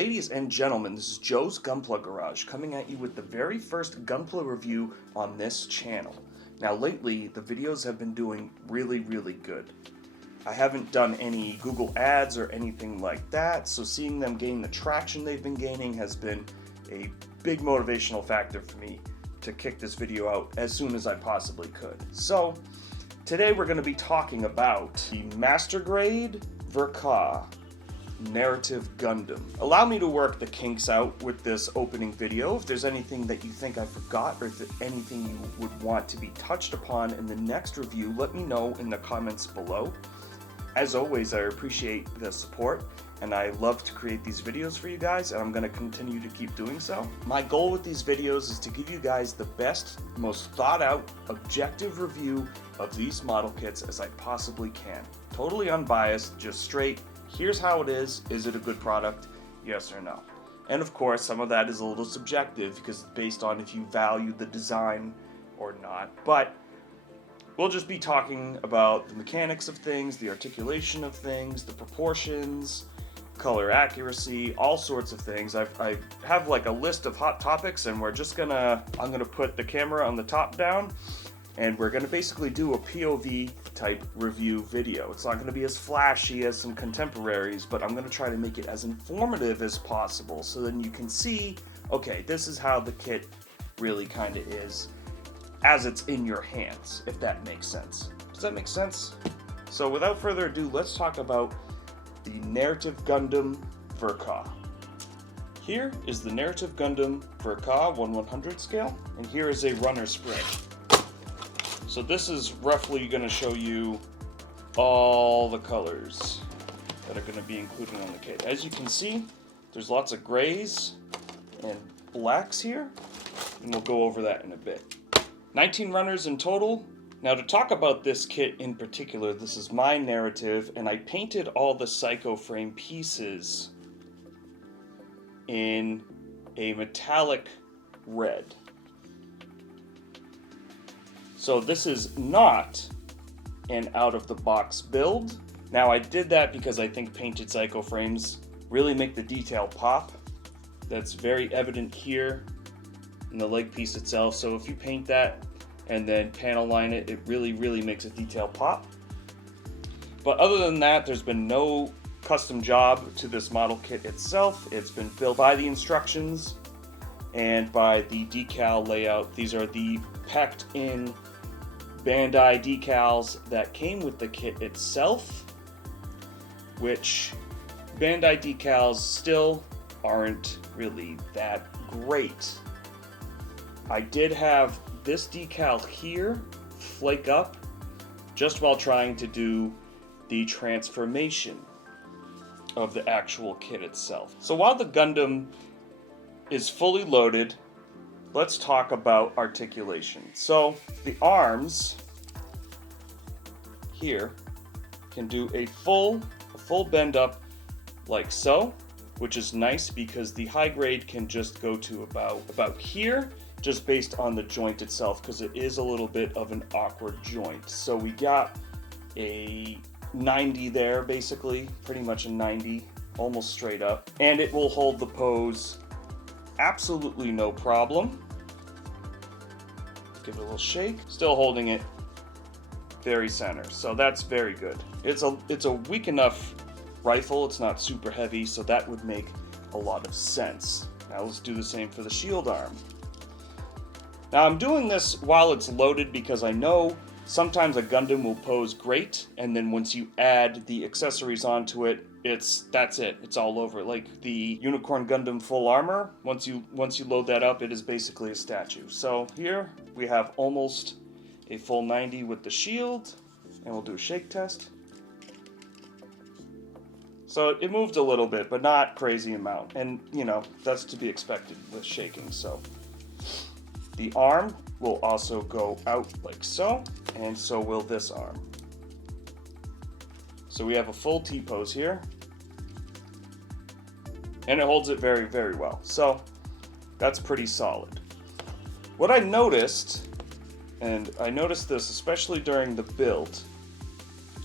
Ladies and gentlemen, this is Joe's Gunpla Garage coming at you with the very first Gunpla review on this channel. Now lately, the videos have been doing really good. I haven't done any Google ads or anything like that, so seeing them gain the traction they've been gaining has been a big motivational factor for me to kick this video out as soon as I possibly could. So, today we're going to be talking about the Master Grade Ver Ka Narrative Gundam. Allow me to work the kinks out with this opening video. If there's anything that you think I forgot, or if there's anything you would want to be touched upon in the next review, let me know in the comments below. As always, I appreciate the support, and I love to create these videos for you guys, and I'm going to continue to keep doing so. My goal with these videos is to give you guys the best, most thought out, objective review of these model kits as I possibly can. Totally unbiased, just straight, here's how it is it a good product, yes or no? And of course, some of that is a little subjective because it's based on if you value the design or not, but we'll just be talking about the mechanics of things, the articulation of things, the proportions, color accuracy, all sorts of things. I have like a list of hot topics, and I'm gonna put the camera on the top down, and we're gonna basically do a POV type review video. It's not gonna be as flashy as some contemporaries, but I'm gonna try to make it as informative as possible, so then you can see, okay, this is how the kit really kind of is as it's in your hands, if that makes sense. Does that make sense? So without further ado, let's talk about the Narrative Gundam Ver Ka. Here is the Narrative Gundam Ver Ka 1/100 scale, and here is a runner spread. So this is roughly going to show you all the colors that are going to be included on the kit. As you can see, there's lots of grays and blacks here, and we'll go over that in a bit. 19 runners in total. Now to talk about this kit in particular, this is my narrative, and I painted all the Psycho Frame pieces in a metallic red. So this is not an out-of-the-box build. Now I did that because I think painted Psycho Frames really make the detail pop. That's very evident here in the leg piece itself. So if you paint that and then panel line it, it really makes a detail pop. But other than that, there's been no custom job to this model kit itself. It's been built by the instructions and by the decal layout. These are the packed in Bandai decals that came with the kit itself, which Bandai decals still aren't really that great. I did have this decal here flake up just while trying to do the transformation of the actual kit itself. So while the Gundam is fully loaded, let's talk about articulation. So the arms here can do a full bend up like so, which is nice because the high grade can just go to about here, just based on the joint itself, because it is a little bit of an awkward joint. So we got a 90 there, basically, pretty much a 90, almost straight up, and it will hold the pose absolutely no problem. Give it a little shake. Still holding it very center, so that's very good. It's a weak enough rifle. It's not super heavy, so that would make a lot of sense. Now let's do the same for the shield arm. Now I'm doing this while it's loaded because I know sometimes a Gundam will pose great, and then once you add the accessories onto it, that's it. It's all over. Like the Unicorn Gundam full armor, once you load that up, it is basically a statue. So here we have almost a full 90 with the shield, and we'll do a shake test. So it moved a little bit, but not crazy amount, and you know, that's to be expected with shaking. So the arm will also go out like so, and so will this arm. So we have a full T-pose here, and it holds it very well. So that's pretty solid. What I noticed, and I noticed this especially during the build,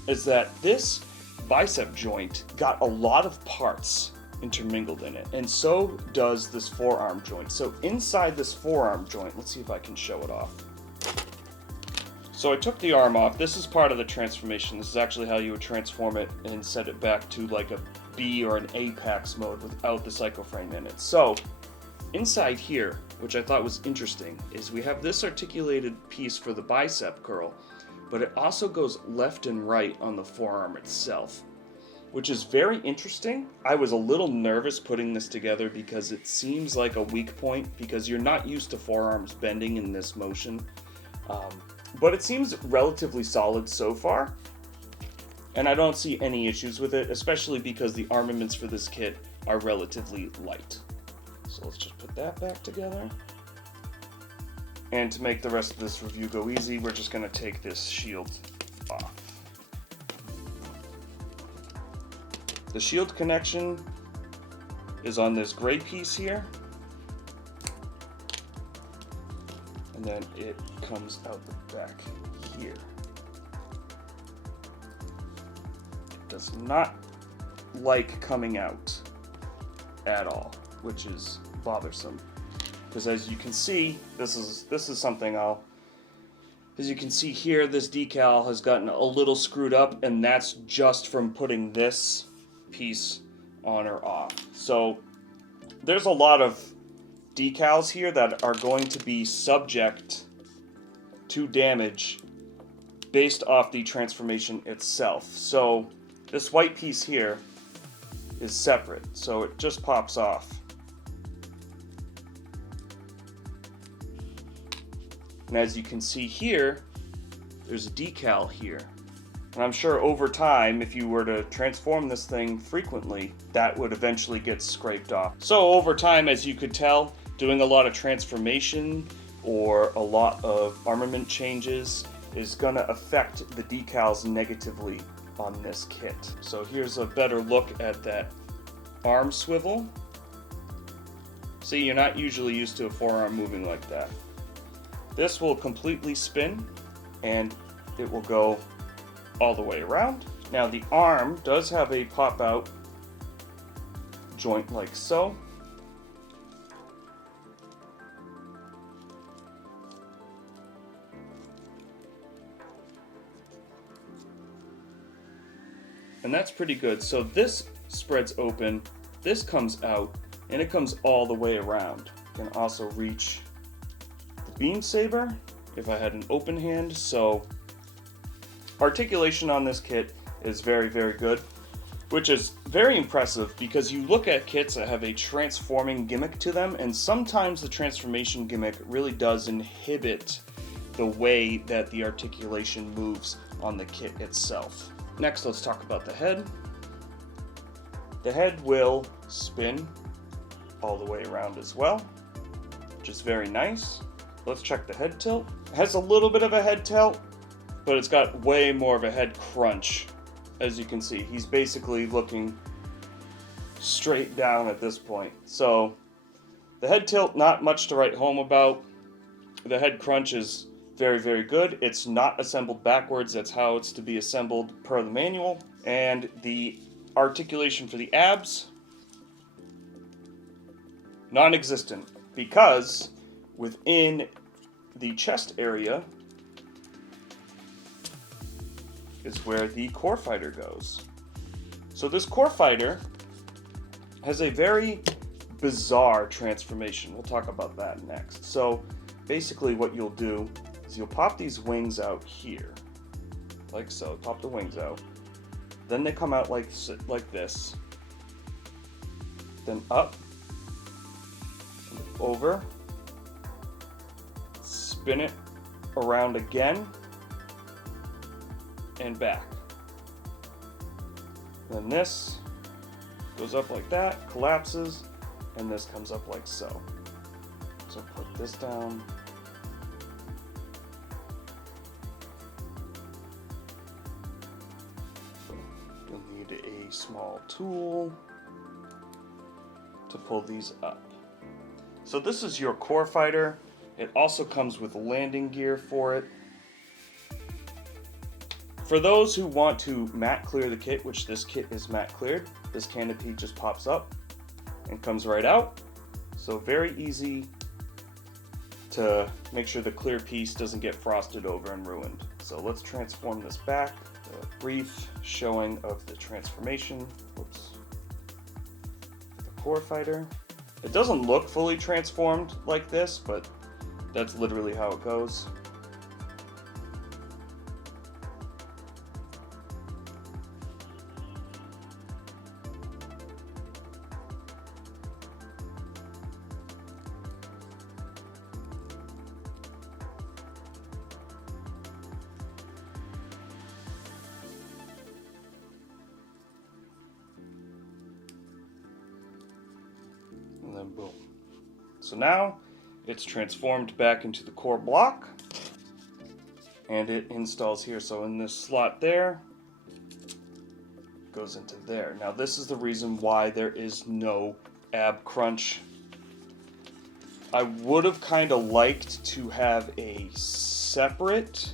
is that this bicep joint got a lot of parts intermingled in it, and so does this forearm joint. So inside this forearm joint, let's see if I can show it off. So I took the arm off. This is part of the transformation. This is actually how you would transform it and set it back to like a B or an Apex mode without the psychoframe in it. So inside here, which I thought was interesting, is we have this articulated piece for the bicep curl, but it also goes left and right on the forearm itself, which is very interesting. I was a little nervous putting this together because it seems like a weak point because you're not used to forearms bending in this motion. But it seems relatively solid so far, and I don't see any issues with it, especially because the armaments for this kit are relatively light. So let's just put that back together. And to make the rest of this review go easy, we're just going to take this shield off. The shield connection is on this gray piece here, and then it comes out the back here. It does not like coming out at all, which is bothersome. Because as you can see, this is something as you can see here, this decal has gotten a little screwed up, and that's just from putting this piece on or off. So there's a lot of decals here that are going to be subject to damage based off the transformation itself. So this white piece here is separate, so it just pops off. And as you can see here, there's a decal here. And I'm sure over time, if you were to transform this thing frequently, that would eventually get scraped off. So over time, as you could tell, doing a lot of transformation or a lot of armament changes is going to affect the decals negatively on this kit. So here's a better look at that arm swivel. See, you're not usually used to a forearm moving like that. This will completely spin, and it will go all the way around. Now the arm does have a pop-out joint like so. And that's pretty good. So this spreads open, this comes out, and it comes all the way around. You can also reach the beam saber if I had an open hand. So articulation on this kit is very, very good, which is very impressive because you look at kits that have a transforming gimmick to them, and sometimes the transformation gimmick really does inhibit the way that the articulation moves on the kit itself. Next, let's talk about the head. The head will spin all the way around as well, which is very nice. Let's check the head tilt. It has a little bit of a head tilt, but it's got way more of a head crunch. As you can see, he's basically looking straight down at this point. So the head tilt, not much to write home about. The head crunch is very, very good. It's not assembled backwards. That's how it's to be assembled per the manual. And the articulation for the abs, non-existent, because within the chest area is where the core fighter goes. So this core fighter has a very bizarre transformation. We'll talk about that next. So basically what you'll do is you'll pop these wings out here, like so. Pop the wings out. Then they come out like this. Then up, and over, spin it around again, and back. Then this goes up like that, collapses, and this comes up like so. So put this down. You'll need a small tool to pull these up. So this is your core fighter. It also comes with landing gear for it. For those who want to matte clear the kit, which this kit is matte cleared, this canopy just pops up and comes right out. So very easy to make sure the clear piece doesn't get frosted over and ruined. So let's transform this back. A brief showing of the transformation. Whoops. The core fighter. It doesn't look fully transformed like this, but that's literally how it goes. And then boom. So now it's transformed back into the core block and it installs here. So in this slot there, it goes into there. Now this is the reason why there is no ab crunch. I would have kind of liked to have a separate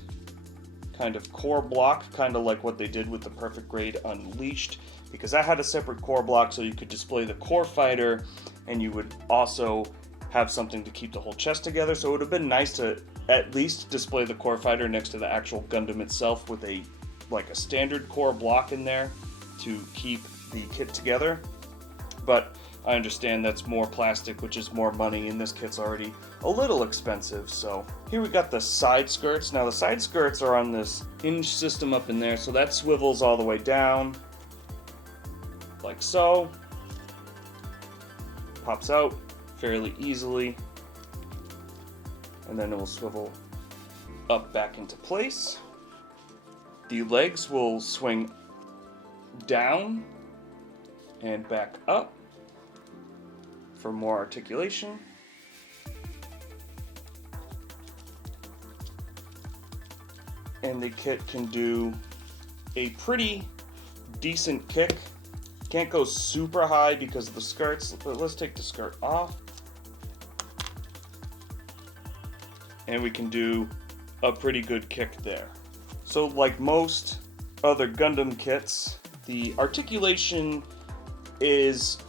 kind of core block, kind of like what they did with the Perfect Grade Unleashed, because I had a separate core block so you could display the core fighter and you would also have something to keep the whole chest together. So it would have been nice to at least display the core fighter next to the actual Gundam itself with a standard core block in there to keep the kit together. But I understand that's more plastic, which is more money, and this kit's already a little expensive. So here we got the side skirts. Now the side skirts are on this hinge system up in there, so that swivels all the way down like so. Pops out fairly easily, and then it will swivel up back into place. The legs will swing down and back up for more articulation. And the kit can do a pretty decent kick. Can't go super high because of the skirts, but let's take the skirt off. And we can do a pretty good kick there. So like most other Gundam kits, the articulation is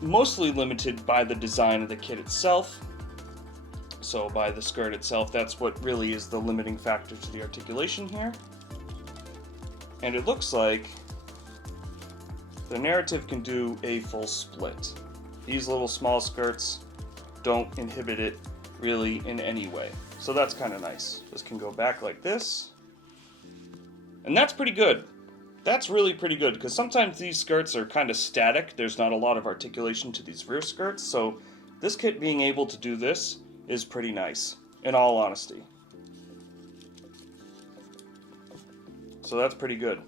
mostly limited by the design of the kit itself. So by the skirt itself, that's what really is the limiting factor to the articulation here. And it looks like the narrative can do a full split. These little small skirts don't inhibit it really in any way. So that's kind of nice. This can go back like this. And that's pretty good. That's really pretty good, because sometimes these skirts are kind of static. There's not a lot of articulation to these rear skirts, so this kit being able to do this is pretty nice, in all honesty. So that's pretty good.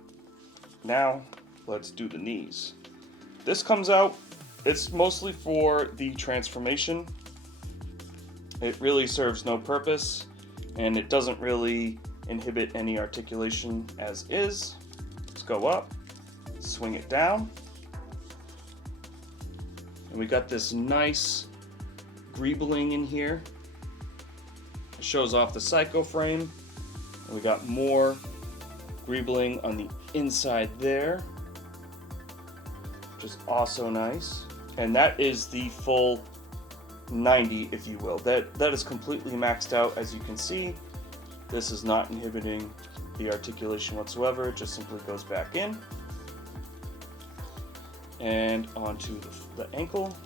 Now, let's do the knees. This comes out, it's mostly for the transformation. It really serves no purpose, and it doesn't really inhibit any articulation as is. Let's go up, swing it down, and we got this nice greebling in here. It shows off the psycho frame, and we got more greebling on the inside there, which is also nice. And that is the full 90, if you will. That is completely maxed out, as you can see. This is not inhibiting the articulation whatsoever. It just simply goes back in and onto the ankle.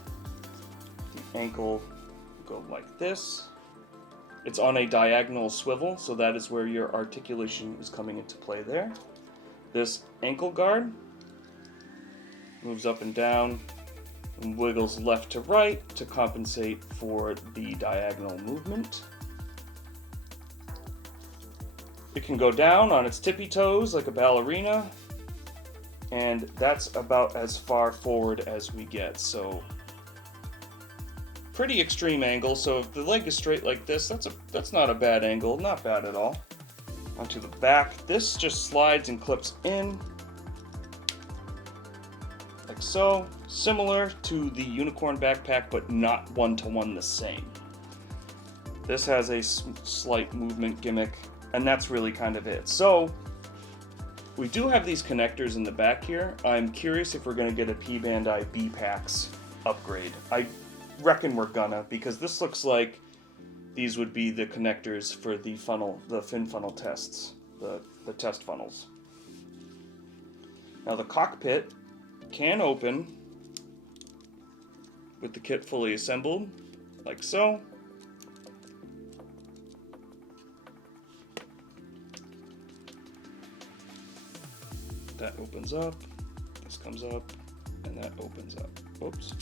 The ankle will go like this. It's on a diagonal swivel, so that is where your articulation is coming into play there. This ankle guard moves up and down and wiggles left to right to compensate for the diagonal movement. It can go down on its tippy toes like a ballerina, and that's about as far forward as we get. So pretty extreme angle. So if the leg is straight like this, that's not a bad angle, not bad at all. Onto the back, this just slides and clips in like so, similar to the unicorn backpack, but not one-to-one the same. This has a slight movement gimmick, and that's really kind of it. So we do have these connectors in the back here. I'm curious if we're going to get a P-Bandai B-Packs upgrade. I reckon we're gonna, because this looks like these would be the connectors for the funnel, the fin funnel tests, the test funnels. Now the cockpit can open with the kit fully assembled, like so. That opens up, this comes up, and that opens up. Oops.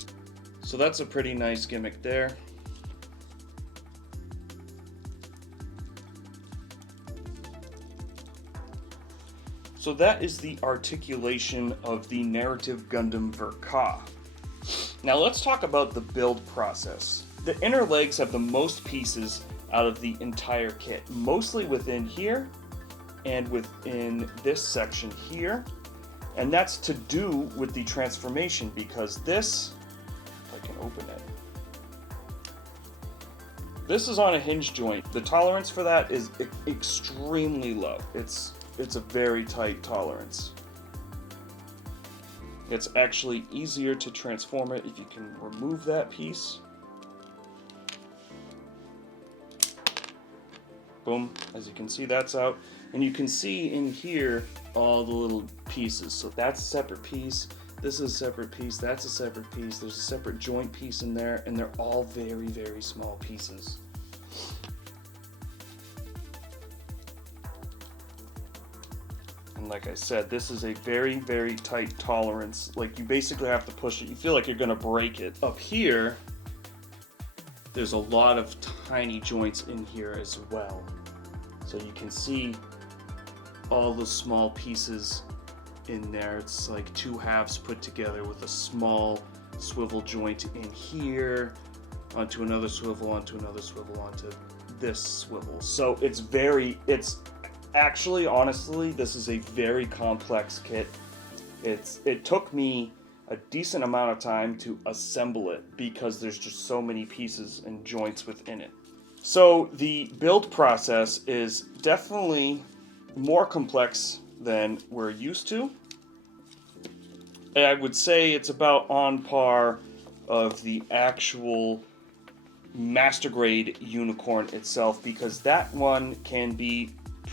So that's a pretty nice gimmick there. So that is the articulation of the narrative Gundam Ver Ka. Now let's talk about the build process. The inner legs have the most pieces out of the entire kit, mostly within here and within this section here. And that's to do with the transformation, because this, if I can open it, this is on a hinge joint. The tolerance for that is extremely low. It's a very tight tolerance. It's actually easier to transform it if you can remove that piece. Boom, as you can see, that's out. And you can see in here all the little pieces. So that's a separate piece, this is a separate piece, that's a separate piece, there's a separate joint piece in there, and they're all very, very small pieces. And like I said, this is a very, very tight tolerance. Like, you basically have to push it. You feel like you're gonna break it. Up here, there's a lot of tiny joints in here as well. So you can see all the small pieces in there. It's like two halves put together with a small swivel joint in here, onto another swivel, onto another swivel, onto this swivel. So it's actually, honestly, this is a very complex kit. It took me a decent amount of time to assemble it because there's just so many pieces and joints within it. So the build process is definitely more complex than we're used to. I would say it's about on par of the actual master grade unicorn itself, because that one can be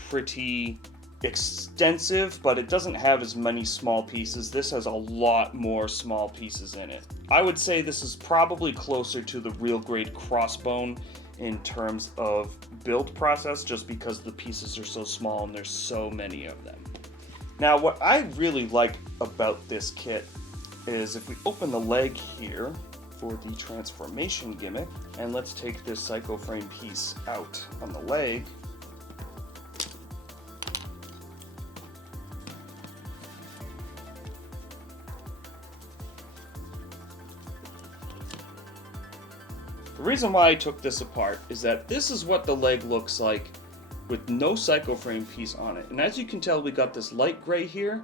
pretty extensive, but it doesn't have as many small pieces. This has a lot more small pieces in it. I would say this is probably closer to the real grade crossbone in terms of build process, just because the pieces are so small and there's so many of them. Now, what I really like about this kit is if we open the leg here for the transformation gimmick, and let's take this psycho frame piece out on the leg. The reason why I took this apart is that this is what the leg looks like with no psycho frame piece on it. And as you can tell, we got this light gray here,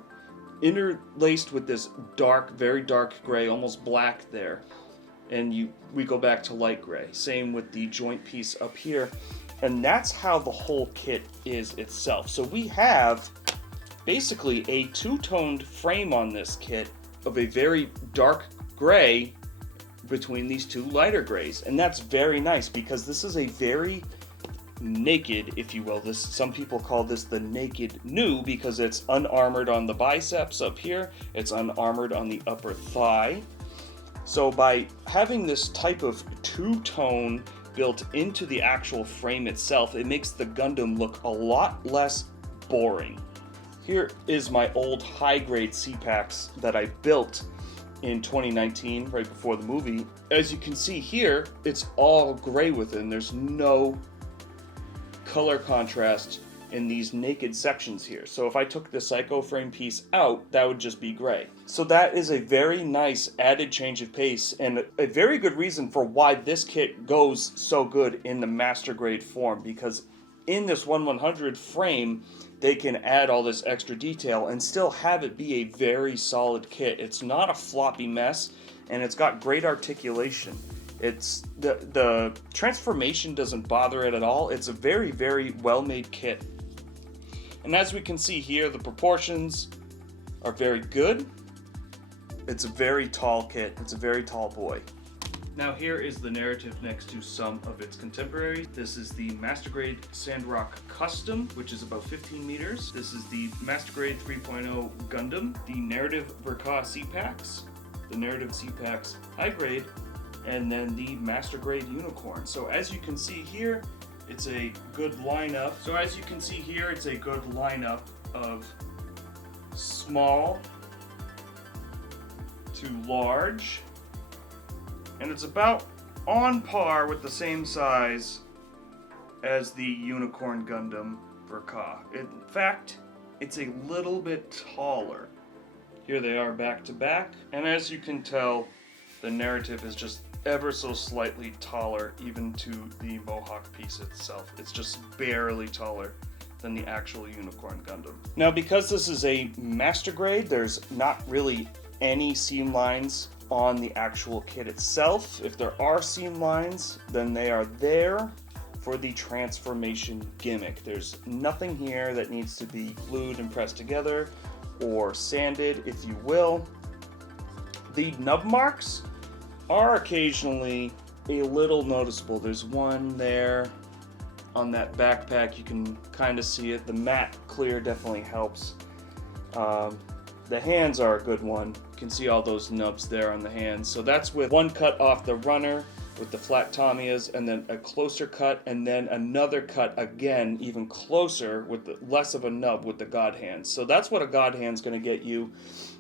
interlaced with this dark, very dark gray, almost black there. And we go back to light gray. Same with the joint piece up here. And that's how the whole kit is itself. So we have basically a two-toned frame on this kit of a very dark gray between these two lighter grays, and that's very nice because this is a very naked, if you will. Some people call this the naked Nu because it's unarmored on the biceps up here, it's unarmored on the upper thigh. So by having this type of two-tone built into the actual frame itself, it makes the Gundam look a lot less boring. Here is my old high-grade C-Packs that I built in 2019, right before the movie. As you can see here, it's all gray within. There's no color contrast in these naked sections here. So if I took the psycho frame piece out, that would just be gray. So that is a very nice added change of pace and a very good reason for why this kit goes so good in the master grade form, because in this 1/100 frame, they can add all this extra detail and still have it be a very solid kit. It's not a floppy mess, and it's got great articulation. It's the transformation doesn't bother it at all. It's a very, very well-made kit. And as we can see here, the proportions are very good. It's a very tall kit. It's a very tall boy. Now here is the narrative next to some of its contemporaries. This is the Master Grade Sandrock Custom, which is about 15 meters. This is the Master Grade 3.0 Gundam, the Narrative Ver Ka C-Packs, the Narrative C-Packs High Grade, and then the Master Grade Unicorn. So as you can see here, it's a good lineup. Of small to large, and it's about on par with the same size as the Unicorn Gundam Ver Ka. In fact, it's a little bit taller. Here they are back to back, and as you can tell, the narrative is just ever so slightly taller even to the Mohawk piece itself. It's just barely taller than the actual Unicorn Gundam. Now, because this is a Master Grade, there's not really any seam lines on the actual kit itself. If there are seam lines, then they are there for the transformation gimmick. There's nothing here that needs to be glued and pressed together or sanded, if you will. The nub marks are occasionally a little noticeable. There's one there on that backpack. You can kind of see it. The matte clear definitely helps. The hands are a good one. You can see all those nubs there on the hands. So that's with one cut off the runner with the flat Tamiyas, and then a closer cut, and then another cut again, even closer with less of a nub with the God hands. So that's what a God hand's going to get you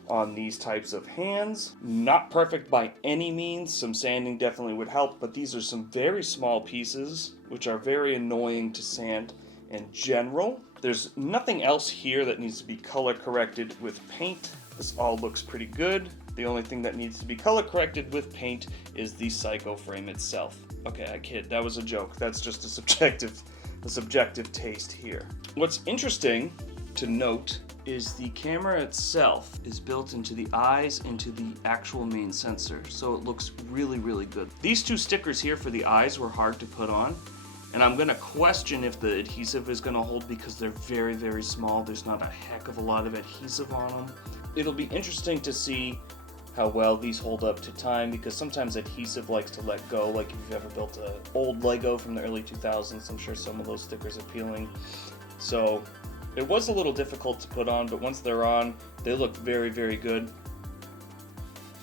on these types of hands. Not perfect by any means. Some sanding definitely would help, but these are some very small pieces which are very annoying to sand in general. There's nothing else here that needs to be color corrected with paint. This all looks pretty good. The only thing that needs to be color corrected with paint is the psycho frame itself. Okay, I kid. That was a joke. That's just a subjective taste here. What's interesting to note is the camera itself is built into the eyes, into the actual main sensor, so it looks really, really good. These two stickers here for the eyes were hard to put on, and I'm gonna question if the adhesive is gonna hold because they're very, very small. There's not a heck of a lot of adhesive on them. It'll be interesting to see how well these hold up to time, because sometimes adhesive likes to let go. Like if you've ever built an old Lego from the early 2000s, I'm sure some of those stickers are peeling. So it was a little difficult to put on, but once they're on, they look very, very good.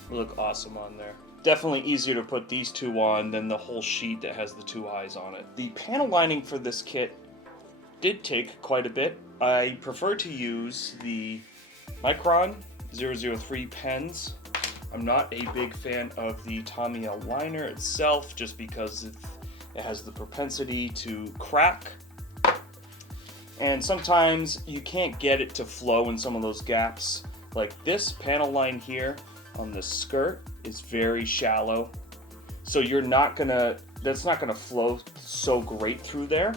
They look awesome on there. Definitely easier to put these two on than the whole sheet that has the two eyes on it. The panel lining for this kit did take quite a bit. I prefer to use the Micron 003 pens. I'm not a big fan of the Tamiya liner itself, just because it has the propensity to crack. And sometimes you can't get it to flow in some of those gaps. Like this panel line here on the skirt is very shallow. So that's not gonna flow so great through there.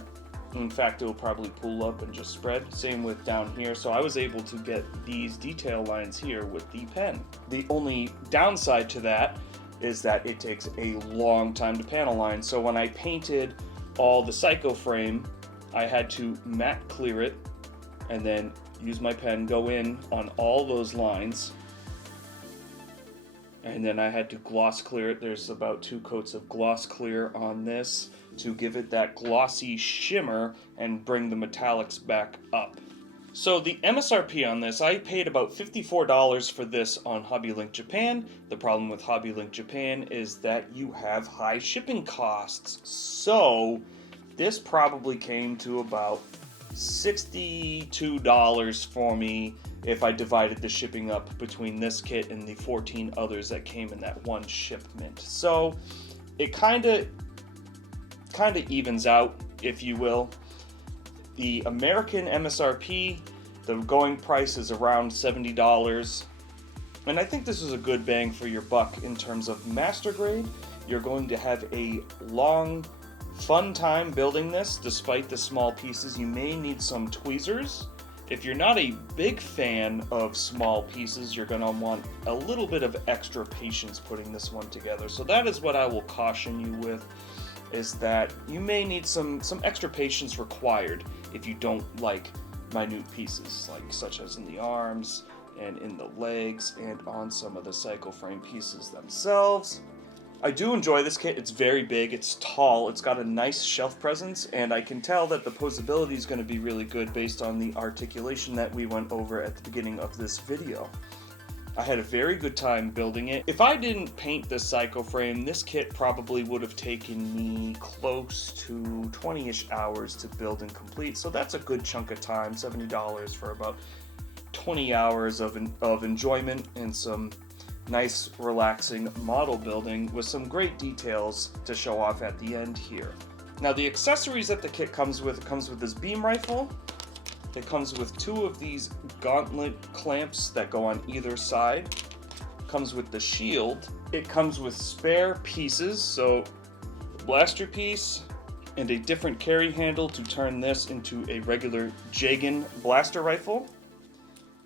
In fact, it will probably pull up and just spread. Same with down here. So I was able to get these detail lines here with the pen. The only downside to that is that it takes a long time to panel line. So when I painted all the psycho frame, I had to matte clear it and then use my pen, go in on all those lines, and then I had to gloss clear it. There's about 2 coats of gloss clear on this to give it that glossy shimmer and bring the metallics back up. So the MSRP on this, I paid about $54 for this on HobbyLink Japan. The problem with HobbyLink Japan is that you have high shipping costs. So this probably came to about $62 for me if I divided the shipping up between this kit and the 14 others that came in that one shipment. So it kind of evens out, if you will. The American MSRP, the going price is around $70. And I think this is a good bang for your buck in terms of Master Grade. You're going to have a long, fun time building this despite the small pieces. You may need some tweezers. If you're not a big fan of small pieces, you're going to want a little bit of extra patience putting this one together. So that is what I will caution you with, is that you may need some extra patience required if you don't like minute pieces, like such as in the arms and in the legs and on some of the cycle frame pieces themselves. I do enjoy this kit. It's very big, it's tall, it's got a nice shelf presence, and I can tell that the poseability is going to be really good based on the articulation that we went over at the beginning of this video. I had a very good time building it. If I didn't paint this cycle frame, this kit probably would have taken me close to 20-ish hours to build and complete, so that's a good chunk of time, $70 for about 20 hours of enjoyment and some nice relaxing model building with some great details to show off at the end here. Now the accessories that the kit comes with, this beam rifle. It comes with 2 of these gauntlet clamps that go on either side. It comes with the shield. It comes with spare pieces, so a blaster piece and a different carry handle to turn this into a regular Jagan blaster rifle.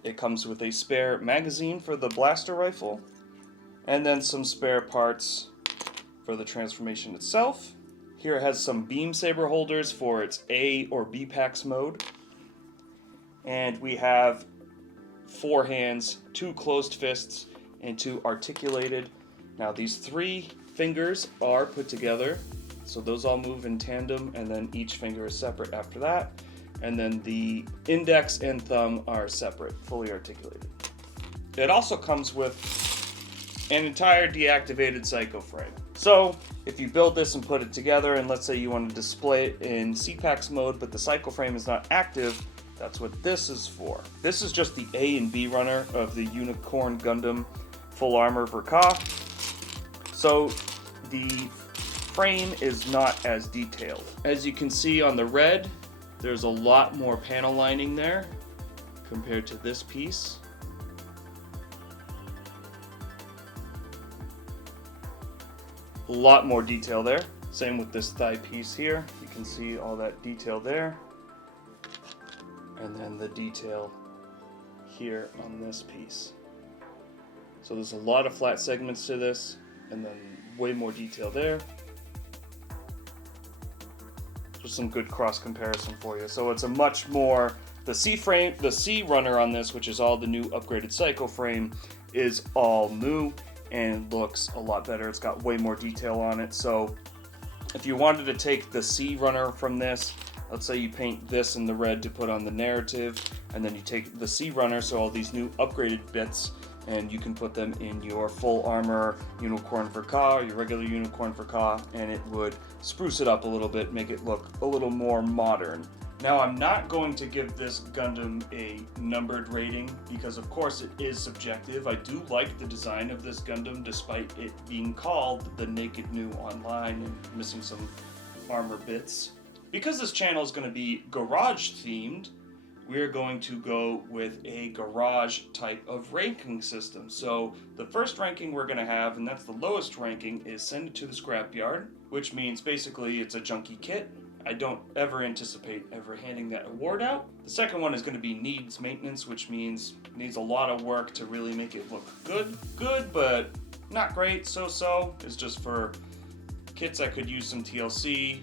It comes with a spare magazine for the blaster rifle, and then some spare parts for the transformation itself. Here it has some beam saber holders for its A or B packs mode. And we have 4 hands, 2 closed fists, and 2 articulated. Now these 3 fingers are put together, so those all move in tandem, and then each finger is separate after that. And then the index and thumb are separate, fully articulated. It also comes with an entire deactivated cycle frame. So if you build this and put it together, and let's say you want to display it in CPAX mode, but the cycle frame is not active, that's what this is for. This is just the A and B runner of the Unicorn Gundam Full Armor Ver Ka. So the frame is not as detailed. As you can see on the red, there's a lot more panel lining there compared to this piece. A lot more detail there. Same with this thigh piece here. You can see all that detail there. And then the detail here on this piece. So there's a lot of flat segments to this, and then way more detail there. Just some good cross comparison for you. So it's a much more, the C runner on this, which is all the new upgraded cycle frame, is all new and looks a lot better. It's got way more detail on it. So if you wanted to take the C runner from this, let's say you paint this in the red to put on the narrative, and then you take the C runner, so all these new upgraded bits, and you can put them in your full armor Unicorn Ver Ka or your regular Unicorn Ver Ka, and it would spruce it up a little bit, make it look a little more modern. Now I'm not going to give this Gundam a numbered rating because of course it is subjective. I do like the design of this Gundam despite it being called the Naked New Online and missing some armor bits. Because this channel is going to be garage themed, we're going to go with a garage type of ranking system. So the first ranking we're going to have, and that's the lowest ranking, is send it to the scrapyard, which means basically it's a junky kit. I don't ever anticipate ever handing that award out. The second one is going to be needs maintenance, which means it needs a lot of work to really make it look good. Good, but not great, so-so. It's just for kits that could use some TLC.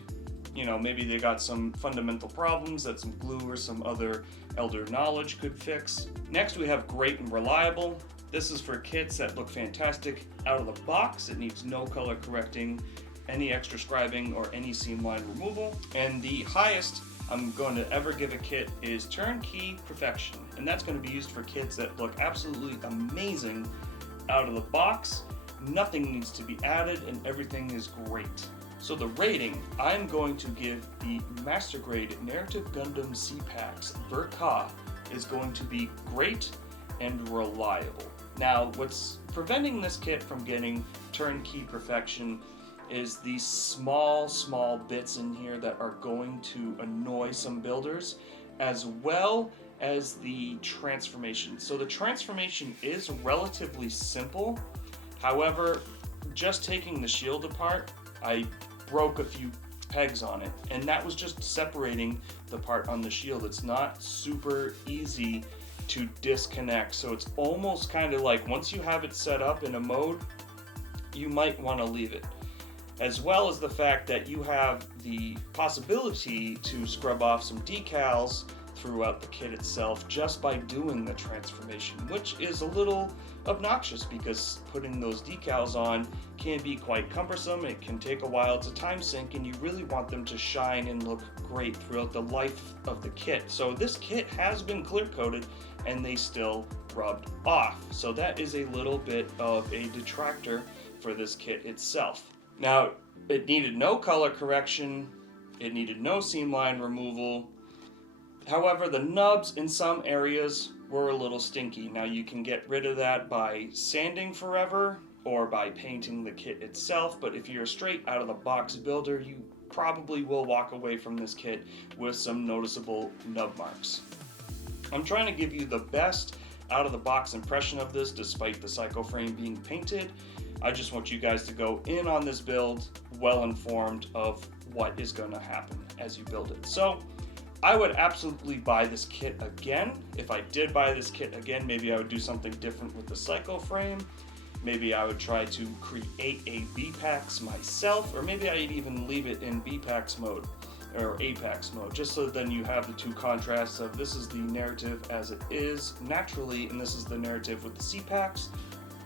You know, maybe they got some fundamental problems that some glue or some other elder knowledge could fix. Next, we have great and reliable. This is for kits that look fantastic out of the box. It needs no color correcting, any extra scribing, or any seam line removal. And the highest I'm going to ever give a kit is turnkey perfection. And that's going to be used for kits that look absolutely amazing out of the box. Nothing needs to be added and everything is great. So the rating, I'm going to give the Master Grade Narrative Gundam CPAX Ver Ka is going to be great and reliable. Now, what's preventing this kit from getting turnkey perfection is these small bits in here that are going to annoy some builders, as well as the transformation. So the transformation is relatively simple. However, just taking the shield apart, I broke a few pegs on it, and that was just separating the part on the shield. It's not super easy to disconnect, so it's almost kind of like once you have it set up in a mode, you might want to leave it. As well as the fact that you have the possibility to scrub off some decals throughout the kit itself just by doing the transformation, which is a little obnoxious because putting those decals on can be quite cumbersome. It can take a while. It's a time sink, and you really want them to shine and look great throughout the life of the kit. So this kit has been clear coated and they still rubbed off. So that is a little bit of a detractor for this kit itself. Now, it needed no color correction, it needed no seam line removal. However, the nubs in some areas were a little stinky. Now you can get rid of that by sanding forever or by painting the kit itself, but if you're a straight out of the box builder, you probably will walk away from this kit with some noticeable nub marks. I'm trying to give you the best out of the box impression of this despite the Psycho frame being painted. I just want you guys to go in on this build well informed of what is going to happen as you build it. So I would absolutely buy this kit again. If I did buy this kit again, maybe I would do something different with the Psycho frame. Maybe I would try to create a BPAX myself, or maybe I'd even leave it in BPAX mode or APAX mode, just so then you have the two contrasts of this is the narrative as it is naturally, and this is the narrative with the CPAX.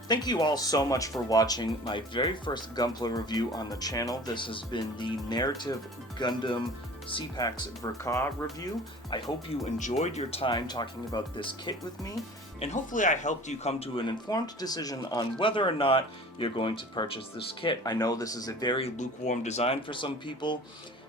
Thank you all so much for watching my very first Gunpla review on the channel. This has been the Narrative Gundam CPAX Ver Ka review. I hope you enjoyed your time talking about this kit with me, and hopefully I helped you come to an informed decision on whether or not you're going to purchase this kit. I know this is a very lukewarm design for some people.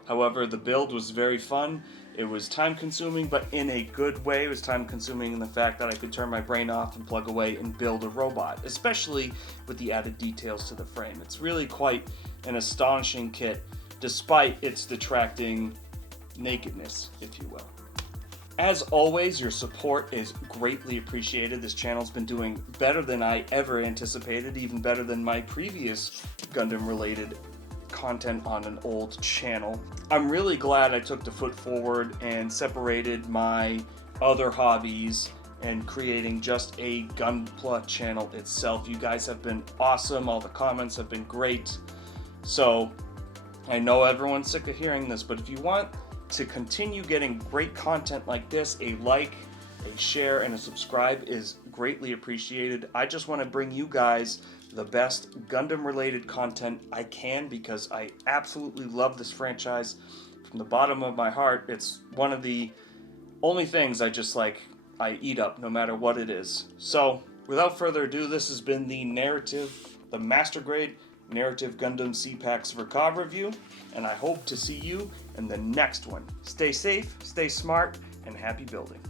However, the build was very fun. It was time consuming, but in a good way. It was time consuming in the fact that I could turn my brain off and plug away and build a robot, especially with the added details to the frame. It's really quite an astonishing kit, despite its detracting nakedness, if you will. As always, your support is greatly appreciated. This channel's been doing better than I ever anticipated, even better than my previous Gundam-related content on an old channel. I'm really glad I took the foot forward and separated my other hobbies and creating just a Gunpla channel itself. You guys have been awesome. All the comments have been great. So I know everyone's sick of hearing this, but if you want to continue getting great content like this, a like, a share, and a subscribe is greatly appreciated. I just want to bring you guys the best Gundam related content I can because I absolutely love this franchise from the bottom of my heart. It's one of the only things I eat up no matter what it is. So without further ado, this has been the Master Grade Narrative Gundam CPAX Ver Ka review, and I hope to see you in the next one. Stay safe, stay smart, and happy building.